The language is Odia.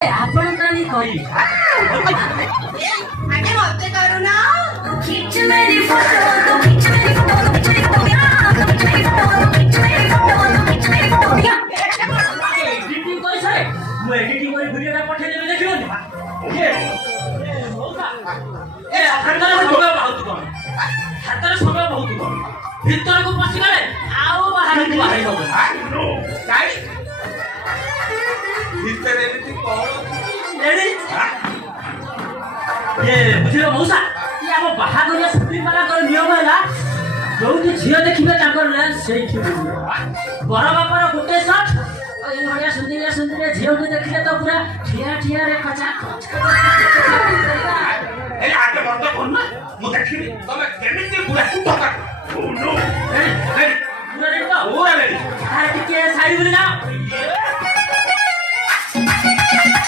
ଆପଣ କାଲି କହିବି आगे मत करो ना। खींच मेरी फोटो तो खींच मेरी फोटो तो खींच मेरी फोटो खींच मेरी फोटो तो खींच मेरी फोटो तो खींच मेरी फोटो एडिटिंग କରି ସାରେ ମୁଁ ଏଡିଟିଂ କରି ଭିଡିଓଟା ପଠେଇ ଦେବି ଦେଖିବନି ଏ ହାତରେ ସମୟ ବହୁତ କମ ହାତରେ ସମୟ ବହୁତ କମ ଭିତରକୁ ପଶିଗଲେ ଆଉ ବାହାରକୁ ବାହାରି ହବନି କାଇଁ ଭିତରେ ଏମିତି କଣ ରେଡି ଏ ବୁଝିଲ ମଉସା ଇଏ ଆମ ବାହାଘରିଆ ସୁପ୍ରିମ ବାଲାଙ୍କର ନିୟମ ହେଲା ଯୋଉଠି ଝିଅ ଦେଖିବେ ତାଙ୍କର ଲେନ୍ସ ସେଇଠି ବୁଲିବ ବର ବାପର ଗୋଟେ ସଟ୍ ଏଇ ଭଳିଆ ସୁନ୍ଦରିଆ ସୁନ୍ଦରିଆ ଝିଅକୁ ଦେଖିଲେ ତ ପୁରା ଠିଆ ଠିଆରେ ଖଚା ଏ ଆଗେ ବନ୍ଦ କରୁନା ମୁଁ ଦେଖିବି ତମେ କେମିତି ପୁରା ଟକା ପୁରା ରେଡି ତ ପୁରା ରେଡି ଟିକେ ସାଇଡ୍ ବୁଲି ଯାଅ